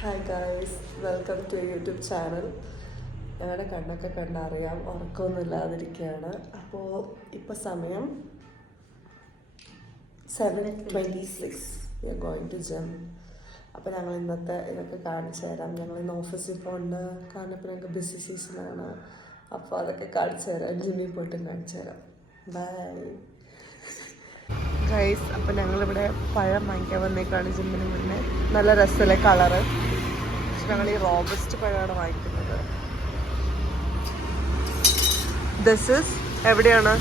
Hi guys, welcome to YouTube channel. ഞങ്ങളുടെ കണ്ണൊക്കെ കണ്ടറിയാം, ഉറക്കമൊന്നും ഇല്ലാതിരിക്കുകയാണ്. അപ്പോൾ ഇപ്പോൾ സമയം 7:26. We are going to gym. അപ്പോൾ ഞങ്ങൾ ഇന്നത്തെ ഇതൊക്കെ കാണിച്ചു തരാം. ഞങ്ങൾ ഇന്ന് ഓഫീസിൽ പോകുന്നുണ്ട്, കാരണം ഇപ്പോൾ ഞങ്ങൾക്ക് ബിസി സീസണാണ്. അപ്പോൾ അതൊക്കെ കാണിച്ചു തരാം, ജിമ്മിൽ പോയിട്ടും കാണിച്ചു തരാം. Bye guys. അപ്പോൾ ഞങ്ങളിവിടെ പഴം വാങ്ങിക്കാൻ വന്നേക്കാണ് ജിമ്മിന് മുന്നേ. നല്ല രസമല്ലേ കളറ്. പക്ഷെ ഞങ്ങൾ ഈ റോബസ്റ്റ് പഴമാണ് വാങ്ങിക്കുന്നത്. ദിസ് ഇസ് എവിടെയാണ്?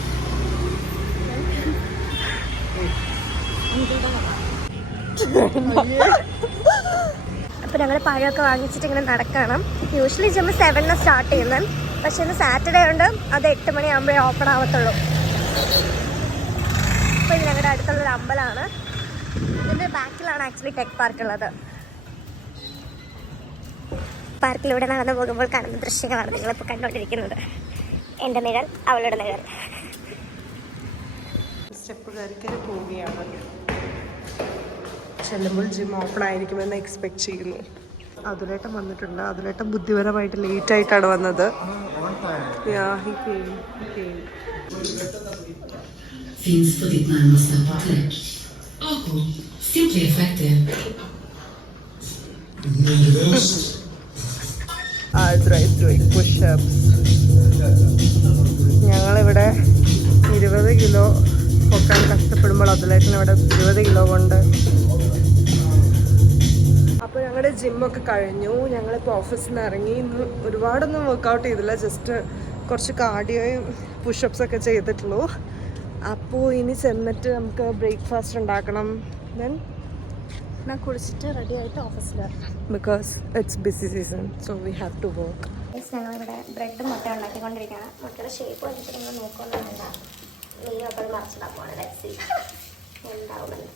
അപ്പോൾ ഞങ്ങൾ പഴമൊക്കെ വാങ്ങിച്ചിട്ട് ഇങ്ങനെ നടക്കണം. യൂഷ്വലി ജിമ്മ് 7 സ്റ്റാർട്ട് ചെയ്യുന്നത്, പക്ഷെ ഇന്ന് സാറ്റർഡേ ഉണ്ട്, അത് 8 മണിയാകുമ്പോഴേ ഓപ്പൺ ആവത്തുള്ളൂ. ഇപ്പോൾ ഇത് ഞങ്ങളുടെ അടുത്തുള്ളൊരു അമ്പലമാണ്. ഇതിൻ്റെ ബാക്കിലാണ് ആക്ച്വലി ടെക് പാർക്ക് ഉള്ളത്. പാർക്കിലൂടെ നടന്നു പോകുമ്പോൾ കാണുന്ന ദൃശ്യങ്ങളാണ് നിങ്ങളിപ്പോൾ കണ്ടുകൊണ്ടിരിക്കുന്നത്. എൻ്റെ നിഴൽ, അവളുടെ നിഴൽ. സ്റ്റെപ്പ് കയറി പോവുകയാണ്. ചെല്ലുമ്പോൾ ജിം ഓപ്പൺ ആയിരിക്കുമെന്ന് എക്സ്പെക്ട് ചെയ്യുന്നു. അതിലേട്ടം വന്നിട്ടുണ്ട്. അതിലേട്ടം ബുദ്ധിപരമായിട്ട് ലേറ്റ് ആയിട്ടാണ് വന്നത്. Fins på ditt närmaste apotek. Ako, simply effective. ഞങ്ങളിവിടെ 20 കിലോ പൊക്കാൻ കഷ്ടപ്പെടുമ്പോൾ അതിലേട്ടന് ഇവിടെ 20 കിലോ കൊണ്ട്. അപ്പോൾ ഞങ്ങളുടെ ജിമ്മൊക്കെ കഴിഞ്ഞു. ഞങ്ങളിപ്പോൾ ഓഫീസിൽ നിന്ന് ഇറങ്ങി. ഇന്ന് ഒരുപാടൊന്നും വർക്കൗട്ട് ചെയ്തില്ല, ജസ്റ്റ് കുറച്ച് കാർഡിയോയും പുഷപ്സൊക്കെ ചെയ്തിട്ടുള്ളൂ. അപ്പോൾ ഇനി ചെന്നിട്ട് നമുക്ക് ബ്രേക്ക്ഫാസ്റ്റ് ഉണ്ടാക്കണം. ദെൻ ഞാൻ കുളിച്ചിട്ട് റെഡി ആയിട്ട് ഓഫീസിൽ, because it's busy season, so we have to work. ഞങ്ങളിവിടെ ബ്രെഡും മുട്ട ഉണ്ടാക്കിക്കൊണ്ടിരിക്കുകയാണ്. മുട്ടയുടെ ഷേപ്പ് വെച്ചിട്ട് നിങ്ങൾ നോക്കുന്നുണ്ട. മീനൊക്കെ മറച്ചിടാൻ പോകണം. എന്താവുമെന്ന്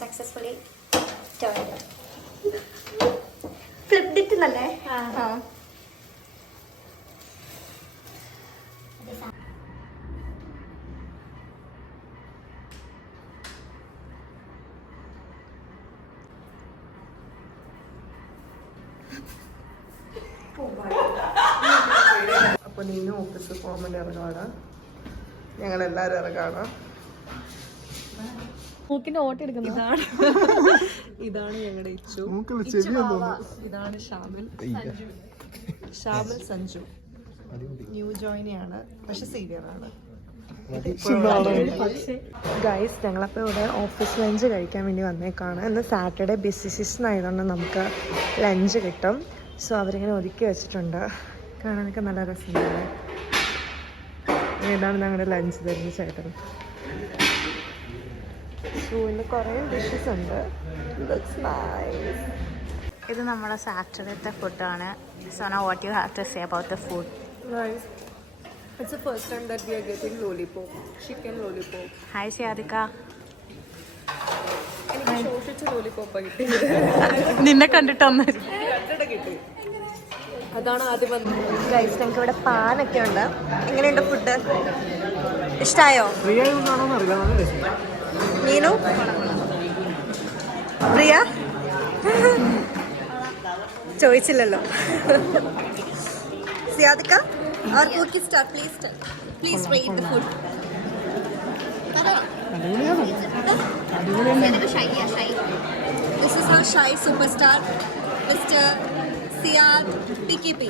സക്സസ്ഫുള്ളി ഫ്ലിപ്ഡ് ഇറ്റ് എന്നല്ലേ? അപ്പോൾ നീನು ഓഫീസിൽ പോകാൻ വേണ്ടി ഇറങ്ങുവാണ്. ഞങ്ങളെല്ലാവരും ഇറങ്ങാണ്. ഇതാണ് ഞങ്ങളുടെ ഇച്ചു. ഇതാണ് ഷാമിൽ സഞ്ജു. ന്യൂ ജോയിനിയാണ്, പക്ഷെ സീനിയറാണ്. ഗൈസ്, ഞങ്ങളപ്പോൾ ഇവിടെ ഓഫീസ് ലഞ്ച് കഴിക്കാൻ വേണ്ടി വന്നേക്കാണ്. ഇന്ന് സാറ്റർഡേ ബിസി സീസൺ ആയതുകൊണ്ട് നമുക്ക് ലഞ്ച് കിട്ടും. സോ അവരിങ്ങനെ ഒതുക്കി വെച്ചിട്ടുണ്ട്. കാണാനൊക്കെ നല്ല രസമുണ്ട്. ഇതാണ് ഞങ്ങളുടെ ലഞ്ച് തരുന്ന ചേട്ടൻ. സോ ഇന്ന് കുറേ ഡിഷസ് ഉണ്ട്. ഇത് നമ്മുടെ സാറ്റർഡേത്തെ ഫുഡാണ്. So now what you have to say about the food? Guys, it's the first time that we are getting lollipop, chicken lollipop. Hi സിയാദിക്ക. എനിക്ക് ശോഷിച്ച ലോലിപോപ്പ് കിട്ടി. നിന്നെ കണ്ടിട്ടൊന്ന് കിട്ടി. അതാണ് ആദ്യം വന്നത്. ഗൈസ്, ഞങ്ങൾക്ക് ഇവിടെ പാനൊക്കെ ഉണ്ട്. എങ്ങനെയുണ്ട് ഫുഡ്? ഇഷ്ടമായോ? നീനു, പ്രിയ ചോദിച്ചില്ലല്ലോ. സിയാദിക്ക, our cookie star, please rate the food. This is our shy superstar, Mr. Siad PKP.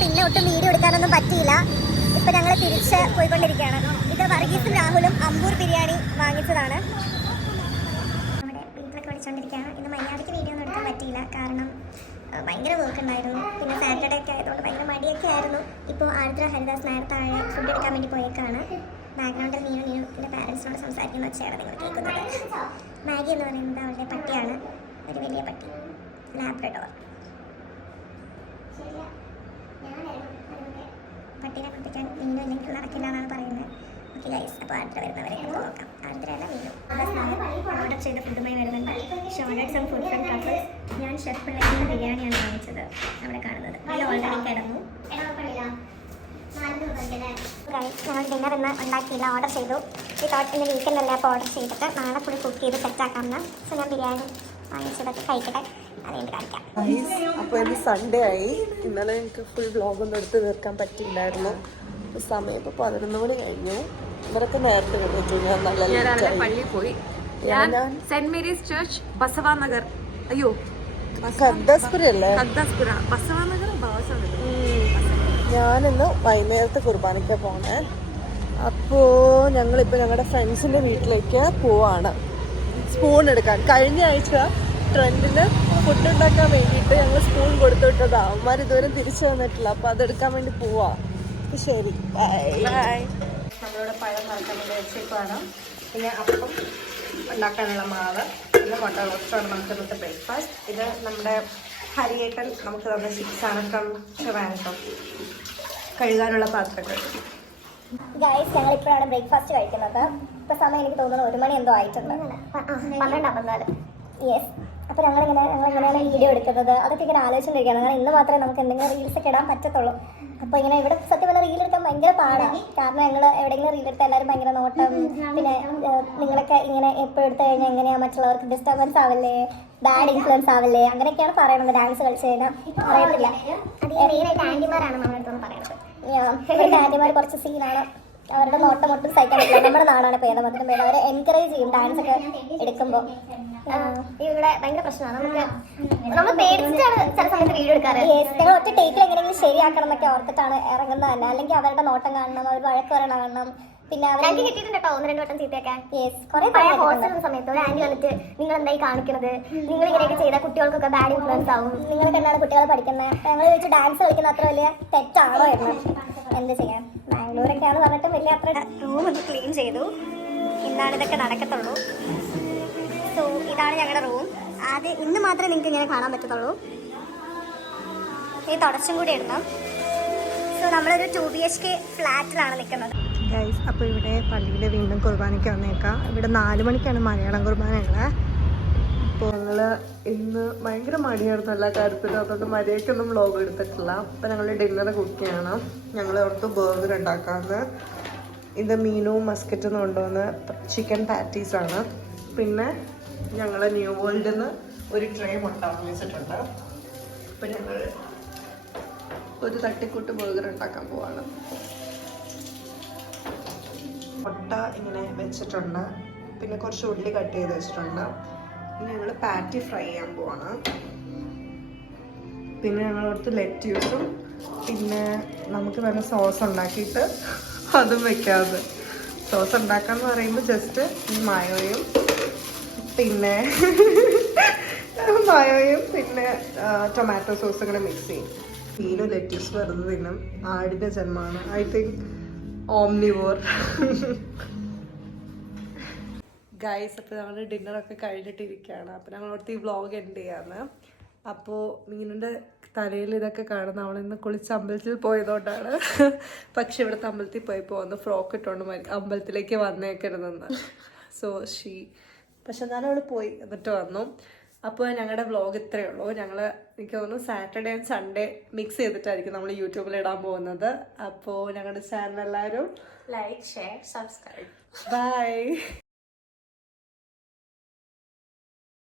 പിന്നെ ഒട്ടും വീഡിയോ എടുക്കാനൊന്നും പറ്റിയില്ല. ഇപ്പം ഞങ്ങൾ തിരിച്ച് പോയിക്കൊണ്ടിരിക്കുകയാണ്. ഇത് വർഗീസും രാഹുലും അമ്പൂർ ബിരിയാണി വാങ്ങിച്ചതാണ്. നമ്മുടെ വീട്ടിലൊക്കെ വിളിച്ചുകൊണ്ടിരിക്കുകയാണ്. ഇന്ന് മര്യാദയ്ക്ക് വീഡിയോ ഒന്നും എടുക്കാൻ പറ്റിയില്ല, കാരണം ഭയങ്കര വർക്ക് ഉണ്ടായിരുന്നു. പിന്നെ സാറ്റർഡേ ഒക്കെ ആയതുകൊണ്ട് ഭയങ്കര മടിയൊക്കെ ആയിരുന്നു. ഇപ്പോൾ ആർദ്ര ഹരിദാസ് നായർ താഴെ ഫുഡ് എടുക്കാൻ വേണ്ടി പോയേക്കാണ്. ബാക്ക്ഗ്രൗണ്ടിൽ നീനുവിൻ്റെ പാരൻസിനോട് സംസാരിക്കുന്ന വെച്ചാണ് നിങ്ങൾ കേൾക്കുന്നത്. മാഗി എന്ന് പറയുന്നത് അവരുടെ പട്ടിയാണ്, ഒരു വലിയ പട്ടി, ലാബ്രഡോർ. പട്ടീനെ കുട്ടിക്കാൻ നീനു ഇല്ലെങ്കിൽ നടക്കില്ല എന്നാണ് പറയുന്നത്. ഓക്കെ ഗൈസ്, അപ്പോൾ ആർദ്ര വരുന്നവരെ നോക്കാം. ആർദ്ര അല്ല നീനു. ഓർഡർ ചെയ്ത ഫുഡുമായി വരുന്നുണ്ട്. Short some food from cafes. ഞാൻ ഷെഫ് പിള്ളേരുടെ ബിരിയാണിയാണ് വാങ്ങിച്ചത്. അവിടെ കാണുന്നത്. ഇതിൽ ഓൾറെഡി കിടന്നു. ഞങ്ങൾ ഡിന്നർ ഇന്ന് ഉണ്ടാക്കിയില്ല, ഓർഡർ ചെയ്തു. ഈ തോട്ട് ഇന്ന് വീക്കെൻഡ് അല്ലേ, അപ്പോൾ ഓർഡർ ചെയ്തിട്ട് നാളെ ഫുൾ കുക്ക് ചെയ്ത് സെറ്റാക്കാമെന്ന്. സോ ഞാൻ ബിരിയാണി വാങ്ങിച്ചതൊക്കെ കഴിക്കട്ടെ, അതുകൊണ്ട് കാണിക്കാം. അപ്പോൾ ഇന്ന് സൺഡേ ആയി. ഇന്നലെ എനിക്ക് ഫുൾ വ്ളോഗൊന്നും എടുത്ത് തീർക്കാൻ പറ്റിയില്ലായിരുന്നു. സമയം ഇപ്പോൾ 11 മണി കഴിഞ്ഞു. ഇവരൊക്കെ നേരത്തെ കഴിഞ്ഞു. ഞാൻ നല്ല പള്ളിയിൽ പോയി. ഞാൻ സെന്റ് മേരീസ് ചർച്ച് ബസവാനഗർ, അയ്യോ ഖദ്ദാസ്പുര അല്ലേ, ഖദ്ദാസ്പുര ബസവാനഗർ. ഞാനിന്ന് വൈകുന്നേരത്തെ കുർബാനയ്ക്ക് പോണേ. അപ്പോൾ ഞങ്ങളിപ്പോൾ ഞങ്ങളുടെ ഫ്രണ്ട്സിൻ്റെ വീട്ടിലേക്ക് പോവാണ് സ്പൂൺ എടുക്കാൻ. കഴിഞ്ഞ ആഴ്ച ട്രെൻഡിന് ഫുഡ് ഉണ്ടാക്കാൻ വേണ്ടിയിട്ട് ഞങ്ങൾ സ്പൂൺ കൊടുത്തു വിട്ടതാ. അവന്മാർ ഇതുവരെ തിരിച്ചു വന്നിട്ടില്ല. അപ്പോൾ അതെടുക്കാൻ വേണ്ടി പോവാ. ശരി, ബൈ ബൈ. നമ്മളിവിടെ പഴം നടക്കാൻ വേണ്ടി വെച്ചേക്കുവാണ്. പിന്നെ അപ്പം ഉണ്ടാക്കാനുള്ള മാവ്, പിന്നെ മുട്ട റോസ്റ്റാണ് നമുക്ക് ഇന്നത്തെ ബ്രേക്ക്ഫാസ്റ്റ്. ഇത് നമ്മുടെ ഹരിയേട്ടൻ നമുക്ക് തന്ന 6 ആണ് ഫ്രം ട്രിവാൻഡ്രം. കഴുകാനുള്ള പാത്രങ്ങൾ. ഗൈസ്, ഞങ്ങൾ ഇപ്പോഴാണ് ബ്രേക്ക്ഫാസ്റ്റ് കഴിക്കുന്നത്. ഇപ്പോൾ സമയം എനിക്ക് തോന്നുന്നു 1 മണി എന്തോ ആയിട്ടുണ്ട്, 12:54. യെസ്. അപ്പോൾ ഞങ്ങളെങ്ങനെയാണ് വീഡിയോ എടുക്കുന്നത് അതൊക്കെ ഇങ്ങനെ ആലോചിച്ചുകൊണ്ടിരിക്കുകയാണ്. കാരണം ഇന്ന് മാത്രമേ നമുക്ക് എന്തെങ്കിലും റീൽസൊക്കെ ഇടാൻ പറ്റത്തുള്ളൂ. അപ്പോൾ ഇങ്ങനെ ഇവിടെ സത്യം പറഞ്ഞാൽ റീൽ എടുക്കാൻ ഭയങ്കര പാടാണ്. കാരണം ഞങ്ങൾ എവിടെയെങ്കിലും റീൽ എടുത്താൽ എല്ലാവരും ഭയങ്കര നോട്ടം. പിന്നെ നിങ്ങളൊക്കെ ഇങ്ങനെ എപ്പോഴും എടുത്തു കഴിഞ്ഞാൽ എങ്ങനെയാണ് മറ്റുള്ളവർക്ക് ഡിസ്റ്റർബൻസ് ആവില്ലേ, ബാഡ് ഇൻഫ്ലുവൻസ് ആവില്ലേ, അങ്ങനെയൊക്കെയാണ് പറയണത്. ഡാൻസ് കളിച്ച് കഴിഞ്ഞാൽ അറിയത്തില്ല. മെയിനായിട്ട് ആൻറ്റിമാരാണ് നമ്മുടെ അടുത്തൊന്നും പറയുന്നത്. ഇവിടുത്തെ ആൻറ്റിമാർ കുറച്ച് സീനാണ്. അവരുടെ നോട്ടം ഒട്ടും സഹിക്കാൻ പറ്റില്ല. നമ്മുടെ നാടാണ് പേദമതിനും പേര്. അവരെ എൻകറേജ് ചെയ്യും ഡാൻസ് ഒക്കെ എടുക്കുമ്പോൾ. ഇവിടെ ഭയങ്കര പ്രശ്നമാണ്. നമ്മൾ പേടിച്ചിട്ടാണ് ചില സമയത്ത് വീഡിയോ എടുക്കാറ്. ഞങ്ങൾ ഒറ്റ ടേക്കിൽ എങ്ങനെയെങ്കിലും ശരിയാക്കണം എന്നൊക്കെ ഓർത്തിട്ടാണ് ഇറങ്ങുന്നത് തന്നെ. അല്ലെങ്കിൽ അവരുടെ നോട്ടം കാണണം, അവർ വഴക്ക് പറയണം കാണണം. പിന്നെ അവർക്ക് കിട്ടിയിട്ടുണ്ട് കേട്ടോ 1-2 വട്ടം ചീത്തയൊക്കെ. കുറെ ഹോസ്റ്റൽ സമയത്ത് ഒരു ആന്റി വന്നിട്ട് നിങ്ങൾ എന്തായി കാണിക്കുന്നത്, നിങ്ങൾ ഇങ്ങനെയൊക്കെ ചെയ്താൽ കുട്ടികൾക്കൊക്കെ ബാഡ് ഇൻഫ്ലുവൻസ് ആവും, നിങ്ങൾക്ക് എന്നാണ് കുട്ടികൾ പഠിക്കുന്നത്. ഞങ്ങൾ ചോദിച്ചു ഡാൻസ് കളിക്കുന്ന അത്ര വലിയ തെറ്റാണോ എന്ന്. എന്ത് ചെയ്യാൻ, ബാംഗ്ലൂരൊക്കെയാണ് പറഞ്ഞിട്ട് വലിയ അത്ര. റൂം ഒന്ന് ക്ലീൻ ചെയ്തു. ഇന്നാണ് ഇതൊക്കെ നടക്കത്തുള്ളൂ. സോ ഇതാണ് ഞങ്ങളുടെ റൂം. ആദ്യം ഇന്ന് മാത്രമേ നിങ്ങൾക്ക് ഇങ്ങനെ കാണാൻ പറ്റത്തുള്ളൂ. ഈ തുടച്ചും കൂടി ഇടണം. സോ നമ്മളൊരു 2 BHK ഫ്ലാറ്റിലാണ് നിൽക്കുന്നത്. ഗൈസ്, അപ്പോൾ ഇവിടെ പള്ളിയിൽ വീണ്ടും കുർബാനയ്ക്ക് വന്നേക്കാം. ഇവിടെ 4 മണിക്കാണ് മലയാളം കുർബാനയുള്ളത്. അപ്പോൾ ഞങ്ങൾ ഇന്ന് ഭയങ്കര മടിയായിരുന്നു എല്ലാ കാര്യത്തിലും. അതുകൊണ്ട് മര്യാദയ്ക്കൊന്നും വ്ളോഗ് എടുത്തിട്ടില്ല. അപ്പോൾ ഞങ്ങൾ ഡിന്നർ കുക്ക് ചെയ്യണം. ഞങ്ങൾ ഓർത്ത് ബർഗർ ഉണ്ടാക്കാമെന്ന്. ഇത് മീനും മസ്കറ്റും കൊണ്ടുവന്ന് ചിക്കൻ പാറ്റീസാണ്. പിന്നെ ഞങ്ങൾ ന്യൂ വേൾഡിൽ നിന്ന് ഒരു ട്രേ മുട്ട വാങ്ങിച്ചിട്ടുണ്ട്. അപ്പോൾ ഞങ്ങൾ ഒരു തട്ടിക്കൂട്ട് ബർഗർ ഉണ്ടാക്കാൻ പോവാണ്. മുട്ട ഇങ്ങനെ വെച്ചിട്ടുണ്ട്. പിന്നെ കുറച്ച് ഉള്ളി കട്ട് ചെയ്ത് വെച്ചിട്ടുണ്ട്. പിന്നെ ഞങ്ങൾ പാറ്റി ഫ്രൈ ചെയ്യാൻ പോവാണ്. പിന്നെ ഞങ്ങളടുത്ത് ലെറ്റ്യൂസും പിന്നെ നമുക്ക് നല്ല സോസ് ഉണ്ടാക്കിയിട്ട് അതും വെക്കാതെ. സോസ് ഉണ്ടാക്കാന്ന് പറയുമ്പോൾ ജസ്റ്റ് ഈ മായോയും പിന്നെ പിന്നെ ടൊമാറ്റോ സോസ് ഇങ്ങനെ മിക്സ് ചെയ്യും. മീനും ലെറ്റ്യൂസ് വെറുതെ തിന്നും. ആടിൻ്റെ ജന്മമാണ്. I think omnivore. ഗൈസ്, അപ്പോൾ നമ്മൾ ഡിന്നറൊക്കെ കഴിഞ്ഞിട്ടിരിക്കുകയാണ്. അപ്പോൾ ഞങ്ങളോടത്ത് ഈ വ്ളോഗ് എൻഡ് ചെയ്യാന്ന്. അപ്പോൾ മീനിൻ്റെ തലയിൽ ഇതൊക്കെ കാണുന്ന അവളിന്ന് കുളിച്ച് അമ്പലത്തിൽ പോയതുകൊണ്ടാണ്. പക്ഷെ ഇവിടുത്തെ അമ്പലത്തിൽ പോയപ്പോൾ വന്ന് ഫ്രോക്ക് ഇട്ടുകൊണ്ട് അമ്പലത്തിലേക്ക് വന്നേക്കരുതെന്ന്. സോ പക്ഷെ എന്നാലും അവൾ പോയി എന്നിട്ട് വന്നു. അപ്പോൾ ഞങ്ങളുടെ വ്ളോഗ് ഇത്രയേ ഉള്ളൂ. എനിക്ക് തോന്നുന്നു സാറ്റർഡേ ആൻഡ് സൺഡേ മിക്സ് ചെയ്തിട്ടായിരിക്കും നമ്മൾ യൂട്യൂബിൽ ഇടാൻ പോകുന്നത്. അപ്പോൾ ഞങ്ങളുടെ ചാനൽ എല്ലാവരും ലൈക്ക്, ഷെയർ, സബ്സ്ക്രൈബ്. ബൈ.